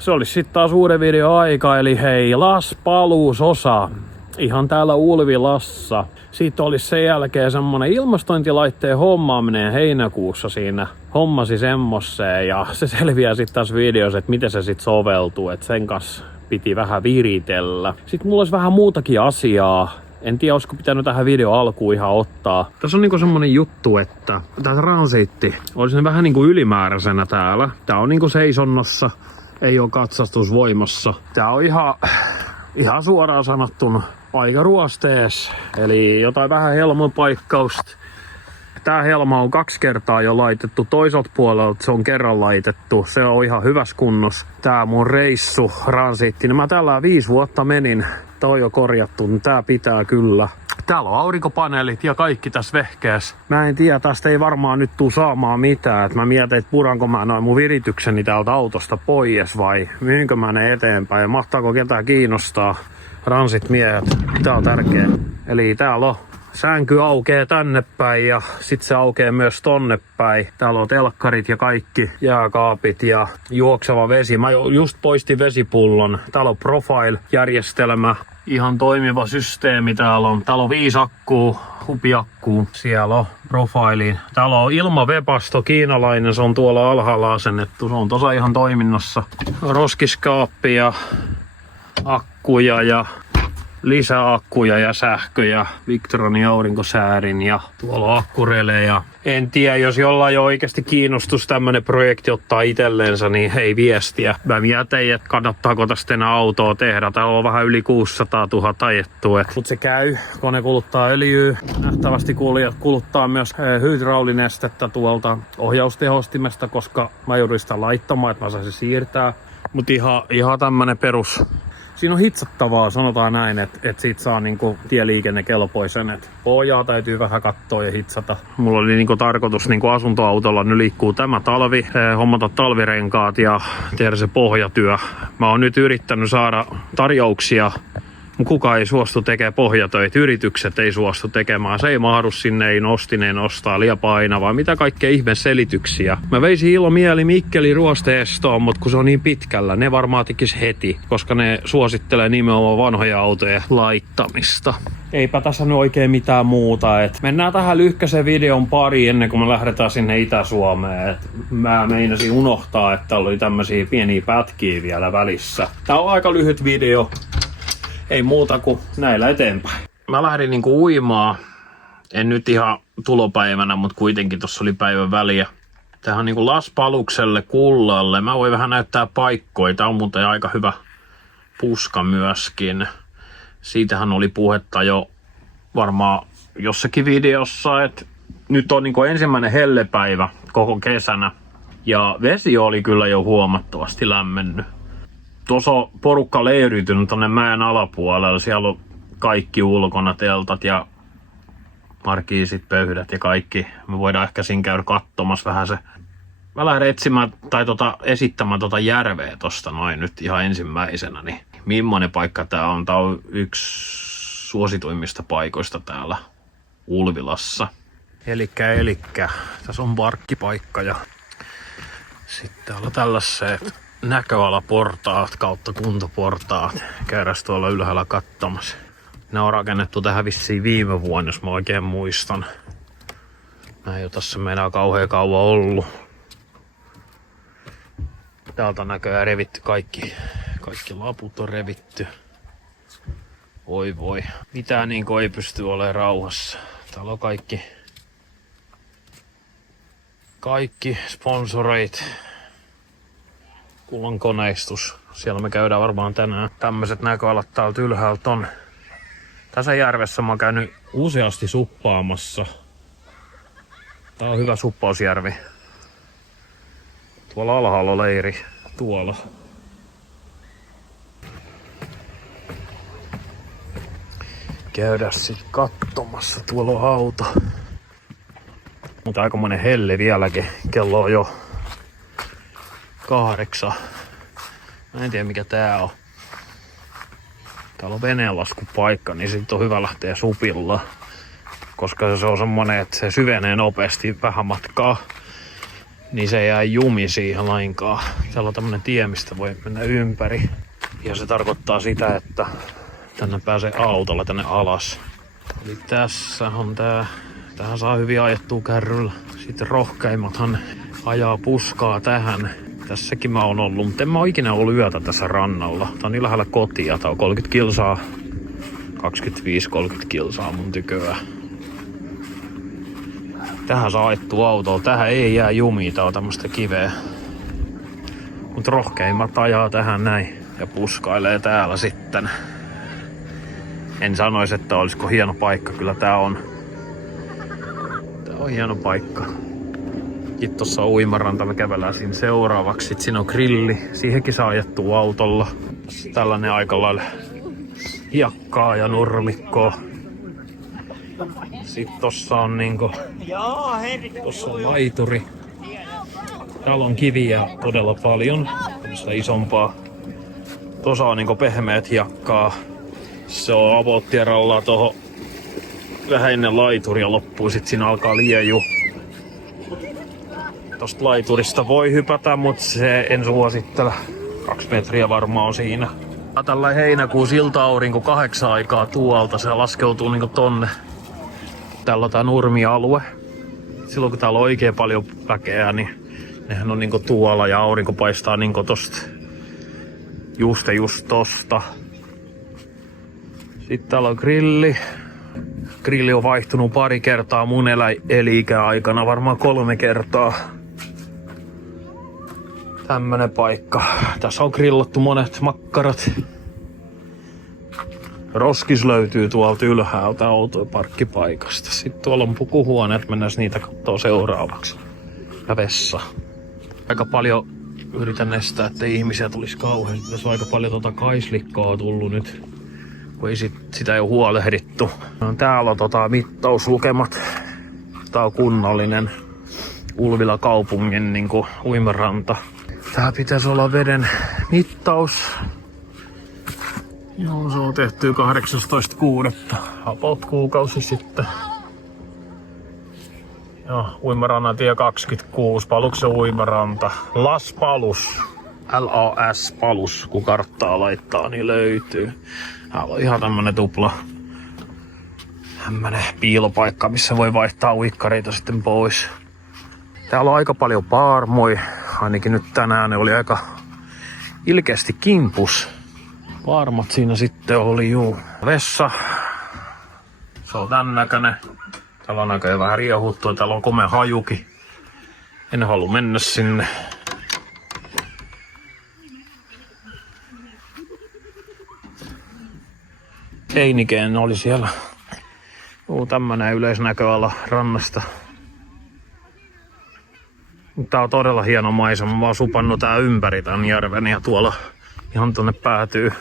se olisi sitten taas uuden video aika, eli hei, Las-paluusosa. Ihan täällä Ulvilassa. Siitä olisi sen jälkeen semmonen ilmastointilaitteen hommaaminen heinäkuussa siinä. Hommasi semmoiseen ja se selviää sitten taas videossa, että miten se sitten soveltuu. Että sen kanssa piti vähän viritellä. Sitten mulla olisi vähän muutakin asiaa. En tiedä, olisiko pitänyt tähän video alkuun ihan ottaa. Tässä on niinku semmonen juttu, että tää transiitti olisi vähän niinku ylimääräisenä täällä. Tää on niinku seisonnossa, ei oo katsastusvoimassa. Tää on ihan suoraan sanottuna aika ruostees. Eli jotain vähän helmapaikkausta. Tää helma on 2 kertaa jo laitettu. Toiselta puolelta se on kerran laitettu. Se on ihan hyvässä kunnossa. Tää mun reissu, transiitti. Mä tällä 5 vuotta menin. Tää on jo korjattu, niin tää pitää kyllä. Täällä on aurinkopaneelit ja kaikki tässä vehkeessä. Mä en tiedä, tästä ei varmaan nyt tuu saamaan mitään. Et mä mietin, että puranko mä noin mun viritykseni täältä autosta pois vai myynkö mä ne eteenpäin. Ja mahtaako ketään kiinnostaa ransit miehet. Tää on tärkeä. Eli täällä on sänky aukee tänne päin ja sit se aukee myös tonne päin. Täällä on telkkarit ja kaikki, jääkaapit ja juokseva vesi. Mä just poistin vesipullon. Täällä on Profile-järjestelmä. Ihan toimiva systeemi täällä on. Täällä on 5 akkuu, hupiakkuu. Siellä on Profilein. Täällä on ilmavepasto, kiinalainen. Se on tuolla alhaalla asennettu. Se on tosa ihan toiminnassa. Roskiskaappi ja akkuja ja lisäakkuja ja sähköjä, Victronin aurinkosäärin ja tuolla on akkurele ja en tiedä, jos jollain jo oikeasti kiinnostus tämmönen projekti ottaa itselleensä, niin hei viestiä. Mä mietin, että kannattaako tästä enää autoa tehdä. Täällä on vähän yli 600 000 ajettu. Mut se käy, kone kuluttaa öljyä. Nähtävästi kuluttaa myös hydraulinestettä tuolta ohjaustehostimesta, koska mä jouduin sitä laittamaan, että mä saisin siirtää. Mut ihan tämmönen perus. Siinä on hitsattavaa, sanotaan näin, että siitä saa niinku tieliikennekelpoisen, että pohjaa täytyy vähän katsoa ja hitsata. Mulla oli niinku tarkoitus niinku asuntoautolla, nyt liikkuu tämä talvi, hommata talvirenkaat ja tehdä se pohjatyö. Mä oon nyt yrittänyt saada tarjouksia, mutta kukaan ei suostu tekemään pohjatöitä, yritykset ei suostu tekemään, se ei mahdu sinne, ei nostineen ostaa liian painavaa, mitä kaikkea ihme selityksiä. Mä veisin ilomieli Mikkeli ruoste-estoon, mutta kun se on niin pitkällä, ne varmaan tekis heti, koska ne suosittelee nimenomaan vanhoja autoja laittamista. Eipä tässä nyt oikein mitään muuta, et mennään tähän lyhkäisen videon pariin ennen kuin me lähdetään sinne Itä-Suomeen. Mä meinasin unohtaa, että oli tämmösiä pieniä pätkiä vielä välissä. Tää on aika lyhyt video. Ei muuta kuin näillä eteenpäin. Mä lähdin niinku uimaan. En nyt ihan tulopäivänä, mutta kuitenkin tossa oli päivän väliä. Tähän niinku Las-Palukselle kullalle. Mä voin vähän näyttää paikkoja. Tää on muuten aika hyvä puska myöskin. Siitähän oli puhetta jo varmaan jossakin videossa, että nyt on niinku ensimmäinen hellepäivä koko kesänä. Ja vesi oli kyllä jo huomattavasti lämmennyt. Tuossa on porukka leiriytynyt tonne mäen alapuolella. Siellä on kaikki ulkona, teltat ja markiisit, pöydät ja kaikki. Me voidaan ehkä siinä käydä katsomassa vähän se. Mä lähden etsimään tai esittämään järveä tosta noin nyt ihan ensimmäisenä. Niin millainen paikka tää on? Tää on yksi suosituimmista paikoista täällä Ulvilassa. Elikkä. Tässä on parkkipaikka ja sitten täällä on tällaiset näköalaportaat kautta kuntoportaat. Käydään tuolla ylhäällä katsomassa. Ne on rakennettu tähän vissiin viime vuonna, jos mä oikein muistan. Mä ei oo tässä meidän kauhean kauan ollut. Täältä on näköjään revitty kaikki laput on revitty. Voi. Mitään niinku ei pysty olemaan rauhassa. Täällä on kaikki sponsoreit. Kullan koneistus. Siellä me käydään varmaan tänään. Tämmöiset näköalat täältä ylhäältä on. Tässä järvessä mä oon käynyt useasti suppaamassa. Tää on hyvä suppausjärvi. Tuolla alhaalla leiri. Tuolla. Käydään sit katsomassa. Tuolla on auto. Mutta aikamoinen helle vieläkin. Kello on jo 8. Mä en tiedä mikä tää on. Täällä on veneenlaskupaikka, niin sit on hyvä lähteä supilla. Koska se on semmonen, että se syvenee nopeasti vähän matkaa. niin se jää jumi siihen lainkaan. Täällä on tämmönen tie, mistä voi mennä ympäri. Ja se tarkoittaa sitä, että tänne pääsee autolla tänne alas. Eli tässä on tää. Tähän saa hyvin ajettua kärryllä. Sitten rohkeimmathan ajaa puskaa tähän. Tässäkin mä oon ollut, mutta en mä oo ikinä ollut yötä tässä rannalla. Tää on niin lähellä kotia. Tää on 30 kilsaa. 25-30 kilsaa mun tyköä. Tähän saa ajettua autolla. Tähän ei jää jumia. Tää on tämmöstä kiveä. Mut rohkeimmat ajaa tähän näin. Ja puskailee täällä sitten. En sanois, että olisiko hieno paikka. Kyllä tää on. Tää on hieno paikka. Sitten tossa on uimaranta, me kävellään siinä seuraavaksi. Sitten siinä on grilli. Siihenkin saa ajettua autolla. Tällainen aika lailla hiekkaa ja nurmikkoa. Sitten tossa on niinku... Tossa on laituri. Täällä on kiviä todella paljon. Tämmöistä isompaa. Tossa on niinku pehmeät hiekkaa. Se on avottieralla tohon vähän ennen laituria loppuu. Sit siinä alkaa lieju. Tosta laiturista voi hypätä, mutta se en suosittele. 2 metriä varmaan on siinä. Tällä heinäkuun silta-aurinko 8 aikaa tuolta. Se laskeutuu niinku tonne. Täällä on tää nurmialue. Silloin kun täällä on oikein paljon väkeä, niin nehän on niinku tuolla ja aurinko paistaa niinku tosta. Just tosta. Sitten täällä on grilli. Grilli on vaihtunut pari kertaa mun eli-ikäaikana, varmaan 3 kertaa. Tämmönen paikka. Tässä on grillattu monet makkarat. Roskis löytyy tuolta ylhäältä autoparkkipaikasta. Sitten tuolla on pukuhuoneet, mennään niitä kattoo seuraavaksi. Ja vessa. Aika paljon yritän estää, ettei ihmisiä tulisi kauheasti. Tässä on aika paljon kaislikkaa tullut nyt, kun ei sitä ei ole huolehdittu. Täällä on mittauslukemat. Tää on kunnallinen Ulvila kaupungin niinku uimaranta. Tää pitäisi olla veden mittaus. Joo, se on tehty 18.6. About kuukausi sitten. Joo, uimarannan tie 26, Paluksen uimaranta. Las Palus. LAS Palus, kun karttaa laittaa, niin löytyy. Täällä on ihan tämmönen tupla. Tämmönen piilopaikka, missä voi vaihtaa uikkareita sitten pois. Täällä on aika paljon paarmoi. Ainakin nyt tänään ne oli aika ilkeästi kimpus. Paarmat siinä sitten oli vessa. Se on tän näköinen. Täällä on näköjään vähän riehuttua. Täällä on komea hajuki. En halua mennä sinne. Heinikeen oli siellä. Tämmönen yleisnäköala rannasta. Tää on todella hieno maisema. Mä oon supannut tää ympäri tän järven ja tuolla ihan tonne päätyy.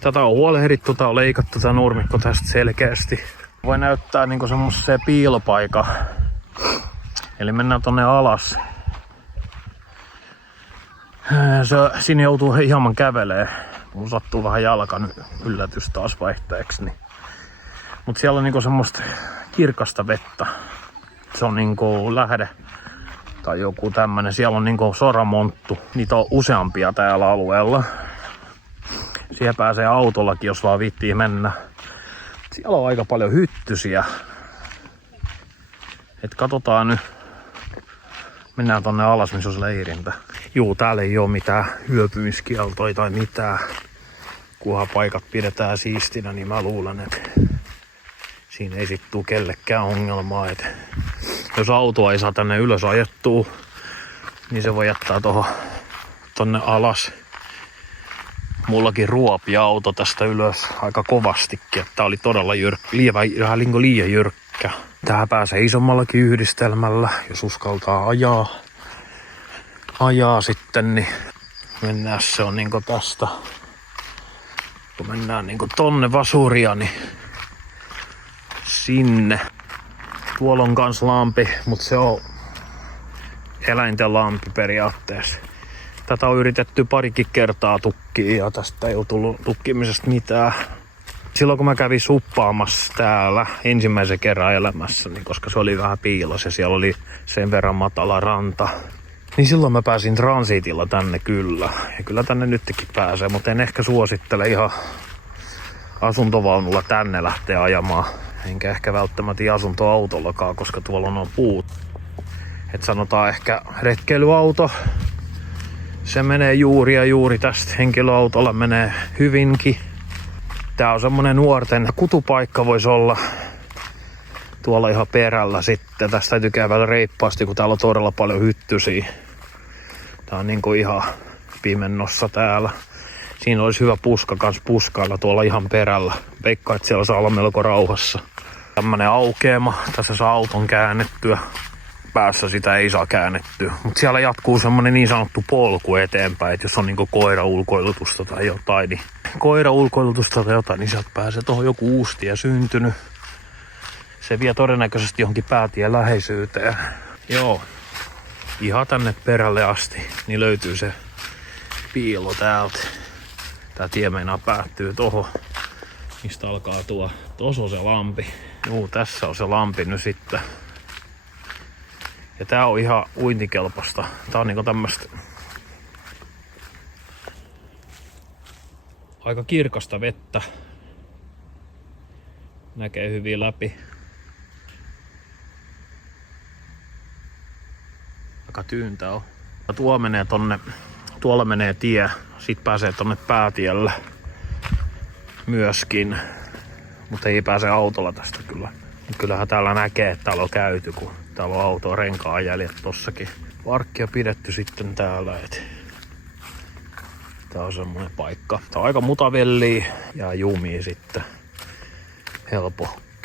Tätä on huolehdittu, tää on leikattu tää nurmikko tästä selkeästi. Voi näyttää niinku semmosen piilopaikka. Eli mennään tonne alas. Siinä joutuu hieman kävelee. Mun sattuu vähän jalkan yllätys taas vaihteeksi. Niin. Mut siellä on niinku semmoista kirkasta vettä. Se on niinku lähde tai joku tämmönen. Siellä on niinku soramonttu. Niitä on useampia täällä alueella. Siihen pääsee autollakin, jos vaan viittii mennä. Siellä on aika paljon hyttysiä. Et katsotaan nyt. Mennään tonne alas, missä on leirintä. Juu, täällä ei oo mitään yöpymiskieltoja tai mitään. Kunhan paikat pidetään siistinä, niin mä luulen, että siinä ei sit tuu kellekään ongelmaa. Et jos autoa ei saa tänne ylös ajettua, niin se voi jättää tonne alas. Mullakin ruopi auto tästä ylös aika kovastikin, että tää oli todella vähän liian jyrkkä. Tähän pääsee isommallakin yhdistelmällä, jos uskaltaa ajaa sitten, niin mennään, se on niinku tästä. Kun mennään niinku tonne Vasuria, niin sinne. Tuolla on kans lampi, mutta se on eläinten lampi periaatteessa. Tätä on yritetty parikin kertaa tukkia ja tästä ei ole tullut tukkimisesta mitään. Silloin kun mä kävin suppaamassa täällä ensimmäisen kerran elämässäni, koska se oli vähän piilos ja siellä oli sen verran matala ranta, niin silloin mä pääsin transitilla tänne kyllä. Ja kyllä tänne nytkin pääsee, mutta en ehkä suosittele ihan asuntovaunulla tänne lähteä ajamaan. Enkä ehkä välttämättä asuntoautollakaan, koska tuolla on puut. Et sanotaan ehkä retkeilyauto. Se menee juuri ja juuri tästä. Henkilöautolla menee hyvinkin. Tää on semmonen nuorten kutupaikka voisi olla tuolla ihan perällä sitten. Tästä täytyy käydä reippaasti, kun täällä on todella paljon hyttysiä. Tää on niinku ihan pimennossa täällä. Siinä olisi hyvä puska kans puskailla tuolla ihan perällä. Veikkaan, että siellä saa olla melko rauhassa. Tämmönen aukeama. Tässä saa auton käännettyä. Päässä sitä ei saa käännettyä. Mutta siellä jatkuu semmonen niin sanottu polku eteenpäin. Että jos on niinku koiraulkoilutusta tai jotain, niin sieltä pääsee tuohon joku uusi tie syntynyt. Se vie todennäköisesti johonkin päätien läheisyyteen. Joo. Ihan tänne perälle asti. Niin löytyy se piilo täältä. Tää tie meinaa päättyy tohon. Mistä alkaa tuo. Tossa on se lampi. Juu, tässä on se lampi nyt sitten. Ja tää on ihan uintikelpoista. Tää on niinku tämmöstä aika kirkasta vettä. Näkee hyvin läpi. Aika tyyntä on. Tuo menee tonne, tuolla menee tie. Sit pääsee tonne päätielle myöskin. Mutta ei pääse autolla tästä kyllä. Kyllähän täällä näkee, että täällä on käyty, kun täällä on autoa renkaan jäljet tossakin. Parkkia pidetty sitten täällä. Tää on semmonen paikka. Tää on aika mutavelliä ja jumia sitten.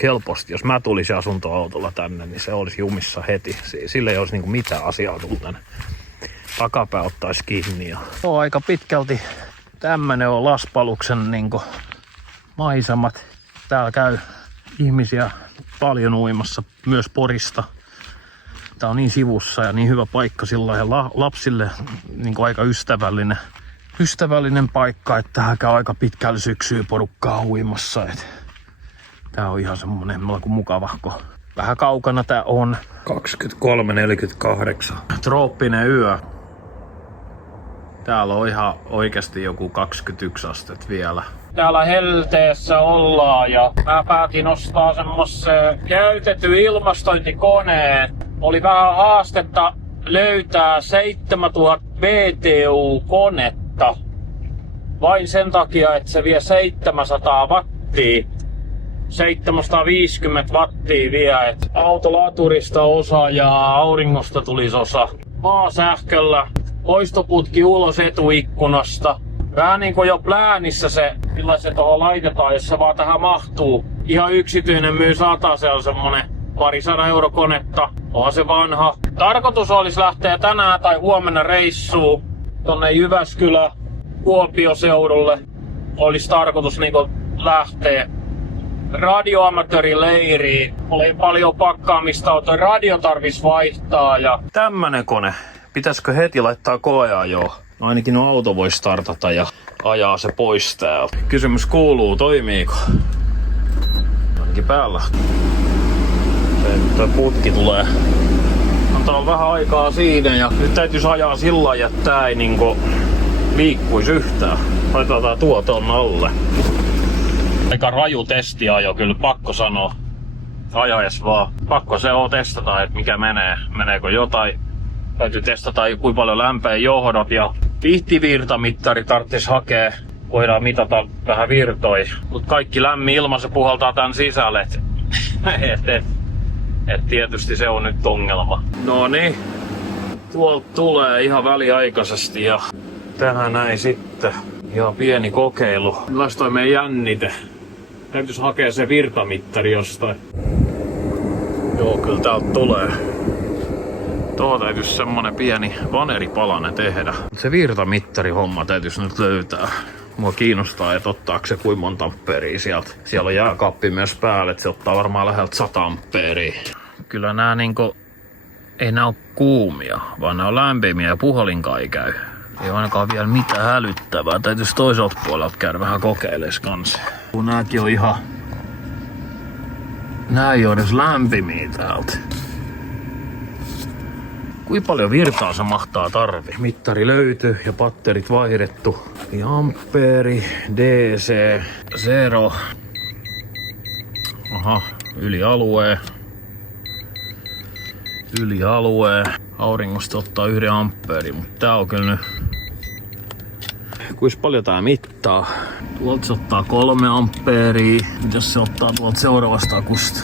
Helposti. Jos mä tulisin asuntoautolla tänne, niin se olisi jumissa heti. Sillä ei olisi niinku mitään asiaa tullut tänne. Takapää ottaisi kiinni. Joo, aika pitkälti tämmönen on Las Paluxen niinku maisemat. Täällä käy ihmisiä paljon uimassa, myös Porista. Tää on niin sivussa ja niin hyvä paikka silloin ja lapsille niin kuin aika ystävällinen paikka, että tähän käy aika pitkällä syksyä porukkaa uimassa. Tää on ihan semmonen mukavahko. Vähän kaukana tää on. 23:48. Trooppinen yö. Täällä on ihan oikeasti joku 21 astetta vielä. Täällä helteessä ollaan ja mä päätin ostaa semmosen käytetyn ilmastointikoneen. Oli vähän haastetta löytää 7000 BTU-konetta. Vain sen takia, että se vie 700 wattia. 750 wattia vie, että autolaturista osa ja auringosta tulisi osa. Maasähköllä poistoputki ulos etuikkunasta. Vähän niinku jo pläänissä se, millä se tohon laitetaan, jos se vaan tähän mahtuu. Ihan yksityinen myy 100, se on semmonen 200 € konetta. Onhan se vanha. Tarkoitus olisi lähteä tänään tai huomenna reissuun tonne Jyväskylä Kuopioseudulle. Olisi tarkoitus niinku lähteä radioamatöörileiriin. Oli paljon pakkaamista, että radio tarvis vaihtaa ja tämmönen kone. Pitäisikö heti laittaa koeajoon? No ainakin auto voi startata ja ajaa se pois täältä. Kysymys kuuluu, toimiiko? Ainakin päällä. Se putki tulee. Antaa vähän aikaa siinä ja nyt täytyisi ajaa sillä lailla, että tää ei niinku liikkuisi yhtään. Laitetaan tuo ton alle. Aika raju testiajo kyllä, pakko sanoa. Ajaes vaan. Pakko se on testata, että mikä menee. Meneekö jotain. Täytyy testata kuinka paljon lämpöä johdot ja vihtivirtamittari tarvitsisi hakea. Voidaan mitata vähän virtoi. Mutta kaikki lämmin ilma se puhaltaa tän sisälle. Et tietysti se on nyt ongelma. No niin. Tuolta tulee ihan väliaikaisesti ja tähän näin sitten. Ihan pieni kokeilu. Millaista toi meidän jännite? Täytyisi hakea se virtamittari jostain. Joo, kyllä täältä tulee. Tuohon täytyisi semmonen pieni vaneripalanen tehdä. Se virtamittari homma täytyisi nyt löytää. Mua kiinnostaa, että ottaako se kuinka monta amperia sieltä. Siellä on jääkaappi myös päällä, että se ottaa varmaan läheltä 100 amperia. Kyllä nää niinku, ei nää oo kuumia, vaan nää on lämpimiä ja puhalinkaan ei käy. Ei ole ainakaan vielä mitään hälyttävää. Täytyisi toiselta puolelta käydä vähän kokeilemaan kanssa. Kun nääkin on ihan... Nää ei ole edes lämpimiä täältä. Kuinka paljon virtaa se mahtaa tarvii? Mittari löytyy ja patterit vaihdettu. Ja ampeeri, DC, 0. Aha, yli alueen. Auringosta ottaa 1 ampeeri, mutta tää on kyllä nyt... Kuinka paljon tää mittaa? Tuolta se ottaa 3 ampeeria. Jos se ottaa tuolta seuraavasta akusta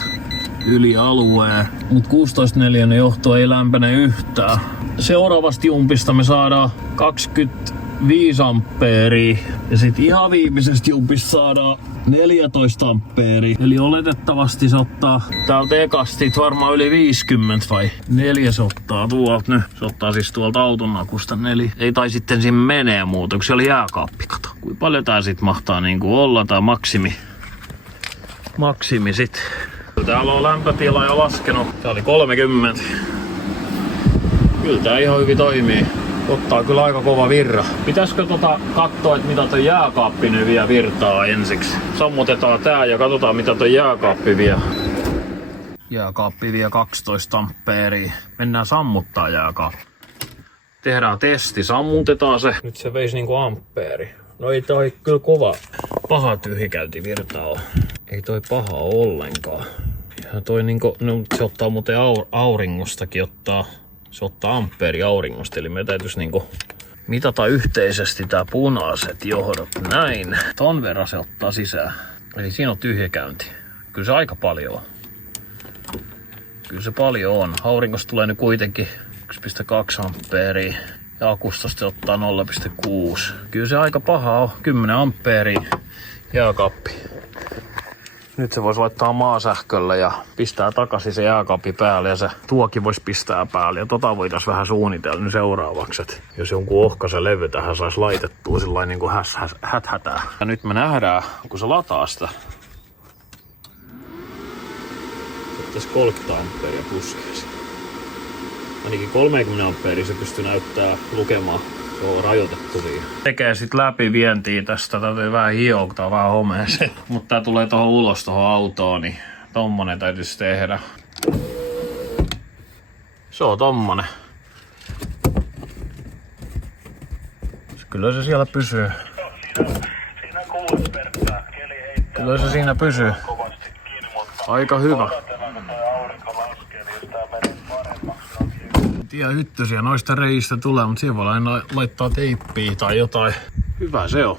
yli alueen. Mut 16.4 johto ei lämpene yhtään. Seuraavasta jumpista me saadaan 25 ampeeria. Ja sit ihan viimeisestä jumpista saadaan 14 ampeeria. Eli oletettavasti se ottaa täältä ekasti varmaan yli 50 vai 4 se ottaa tuolta nyt. Se ottaa siis tuolta auton akusta 4. Ei tai sitten siinä menee muuta, kun se oli jääkaappi, kato. Kuinka paljon tää sit mahtaa niinku olla, tää maksimi sit. Täällä on lämpötila jo laskenut. Tää oli 30. Kyllä tää ihan hyvin toimii. Ottaa kyllä aika kova virra. Pitäisikö katsoa, että mitä toi jääkaappi nyt vie virtaa ensiksi? Sammutetaan tää ja katsotaan mitä toi jääkaappi vie. Jääkaappi vie 12 ampeeria. Mennään sammuttaa jääkaappi. Tehdään testi, sammutetaan se. Nyt se veisi niinku ampeeri. No ei toi kyllä kova. Paha tyhjikäyntivirta on. Ei toi paha ollenkaan. Ja toi niinku, no se ottaa muuten auringostakin se ottaa ampeeri auringosta, eli me täytyisi niinku mitata yhteisesti tää punaiset johdot näin. Ton verran se ottaa sisään. Eli siinä on tyhjäkäynti. Kyllä se aika paljon on. Kyllä se paljon on. Auringosta tulee nyt kuitenkin 1,2 ampeeria. Ja akustosta se ottaa 0,6. Kyllä se aika paha on. 10 ampeeria jääkaappi. Nyt se voisi laittaa maasähkölle ja pistää takaisin se jääkaappi päälle ja se tuokin voisi pistää päälle. Ja voitaisiin vähän suunnitella nyt seuraavaksi, että jos jonkun ohkaisen levy tähän saisi laitettua sillain niin kuin häthätää. Ja nyt me nähdään, kun se lataa sitä. Tässä 30 ampeeria puskea. Ainakin 30 ampeeria se pystyy näyttää lukemaan. Se on rajoitettu vielä. Tekee sit läpi vientiin tästä. Täytyy vähän hioa, kun tää on vähän homeeseen. Mutta tää tulee tohon ulos tohon autoon, niin tommonen täytyisi tehdä. Se on tommonen. Kyllä se siellä pysyy. Kyllä se siinä pysyy. Aika hyvä. Tiedä hyttysiä noista reistä tulee, mutta siihen voi aina laittaa teippiä tai jotain. Hyvä se on.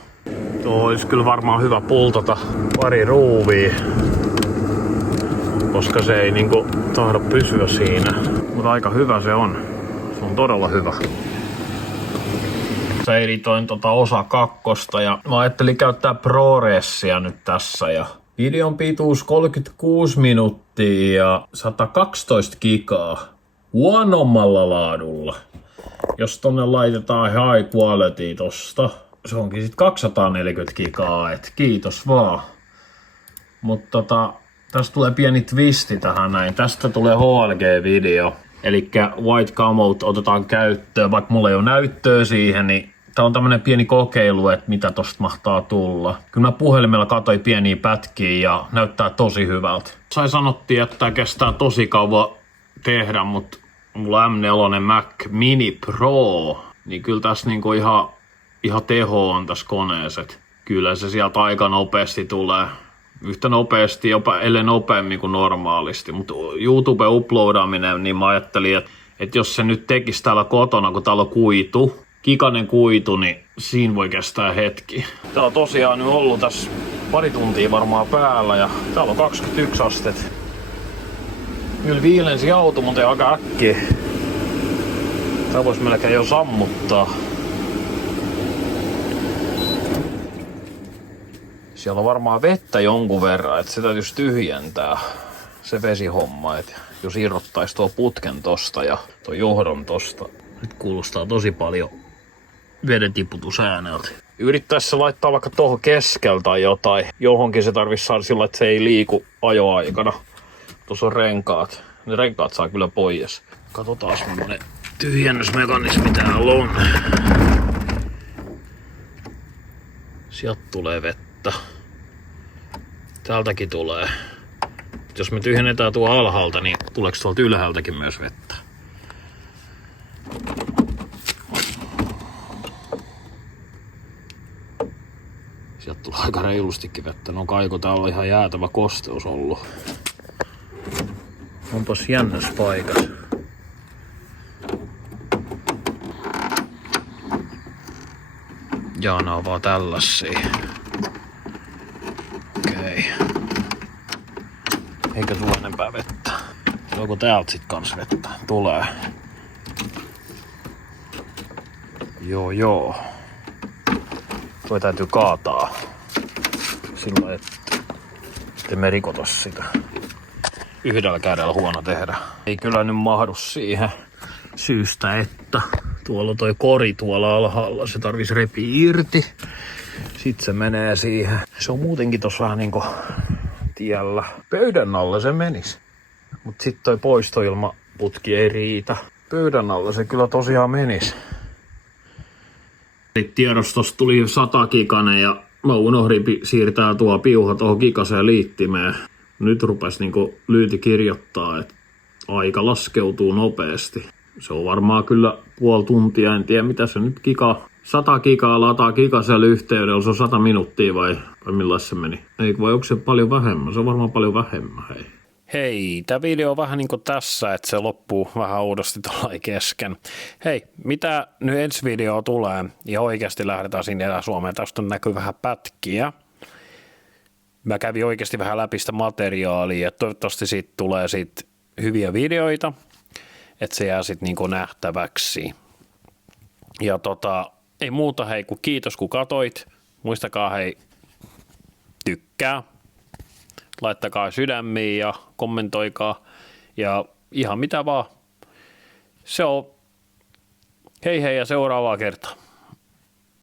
Tuo olisi kyllä varmaan hyvä pultata pari ruuvia, koska se ei niinku tahdo pysyä siinä. Mutta aika hyvä se on. Se on todella hyvä. Sä editoin osa 2 ja mä ajattelin käyttää ProRessia nyt tässä. Ja videon pituus 36 minuuttia ja 112 gigaa. Huonommalla laadulla. Jos tonne laitetaan high quality tosta, se onkin sit 240 gigaa, et kiitos vaan. Mutta tästä tulee pieni twisti tähän näin. Tästä tulee HLG-video. Elikkä white camout otetaan käyttöön, vaikka mulla ei ole näyttöä siihen, niin tää on tämmönen pieni kokeilu, että mitä tosta mahtaa tulla. Kyllä mä puhelimella katsoin pieniä pätkiä ja näyttää tosi hyvältä. Sai sanottiin, että tää kestää tosi kauan tehdä, mutta mulla M4 Mac Mini Pro, niin kyllä tässä niinku ihan teho on tässä koneessa. Kyllä se sieltä aika nopeasti tulee. Yhtä nopeasti, jopa ellei nopeammin kuin normaalisti. Mutta YouTube-uploadaaminen, niin mä ajattelin, että jos se nyt tekisi täällä kotona, kun täällä on kikainen kuitu, niin siinä voi kestää hetki. Tää on tosiaan nyt ollut tässä pari tuntia varmaan päällä ja täällä on 21 astetta. Kyllä viilensi auto, mutta aika äkkiä. Tää vois melkein jo sammuttaa. Siellä on varmaan vettä jonkun verran, että se täytyisi tyhjentää se vesihomma. Et jos irrottaisi tuo putken tosta ja tuo johdon tosta. Nyt kuulostaa tosi paljon veden tiputusääneltä. Yrittäisi laittaa vaikka tuohon keskellä tai jotain. Johonkin se tarvitsisi saada sillä, että se ei liiku ajoaikana. Tuossa on renkaat. Ne renkaat saa kyllä pois. Katsotaan millainen tyhjennysmekanismi täällä on. Sieltä tulee vettä. Täältäkin tulee. Jos me tyhjennetään tuo alhaalta, niin tuleeko tuolta ylhäältäkin myös vettä? Sieltä tulee aika reilustikin vettä. No kaiko, täällä on ihan jäätävä kosteus ollut. Onpas jännäs paikas. Jaa, nää on vaan tällaisia. Okei. Eikä tule enempää vettä. Tuleeko täältä sit kans vettä? Tulee. Joo. Toi täytyy kaataa. Silloin, ettei me rikota sitä. Yhdellä kädellä huono tehdä. Ei kyllä nyt mahdu siihen syystä, että tuolla toi kori tuolla alhaalla. Se tarvis repiä irti. Sitten se menee siihen. Se on muutenkin tossa vähän niinku tiellä. Pöydän alla se menis. Mut sit toi poistoilmaputki ei riitä. Pöydän alla se kyllä tosiaan menis. Tiedostosta tuli 100 giganen ja mä unohdin siirtää tuo piuha tuohon gigaseen liittimeen. Nyt rupes niinku lyyti kirjoittaa, että aika laskeutuu nopeasti. Se on varmaan kyllä puoli tuntia, en tiedä mitä se nyt 100 gigaa lataa gigasella yhteydellä, se on 100 minuuttia vai millaista se meni? Ei vai onko se paljon vähemmän? Se on varmaan paljon vähemmän, hei. Hei, tää video on vähän niin kuin tässä, että se loppuu vähän oudosti tuolla kesken. Hei, mitä nyt ensi video tulee ja oikeasti lähdetään sinne Etelä-Suomeen. Tästä näkyy vähän pätkiä. Mä kävin oikeasti vähän läpi sitä materiaalia ja toivottavasti siitä tulee sit hyviä videoita, että se jää sitten niinku nähtäväksi. Ja ei muuta hei, kun kiitos kun katoit. Muistakaa hei, tykkää. Laittakaa sydämiin ja kommentoikaa ja ihan mitä vaan. Se on hei ja seuraavaa kertaa.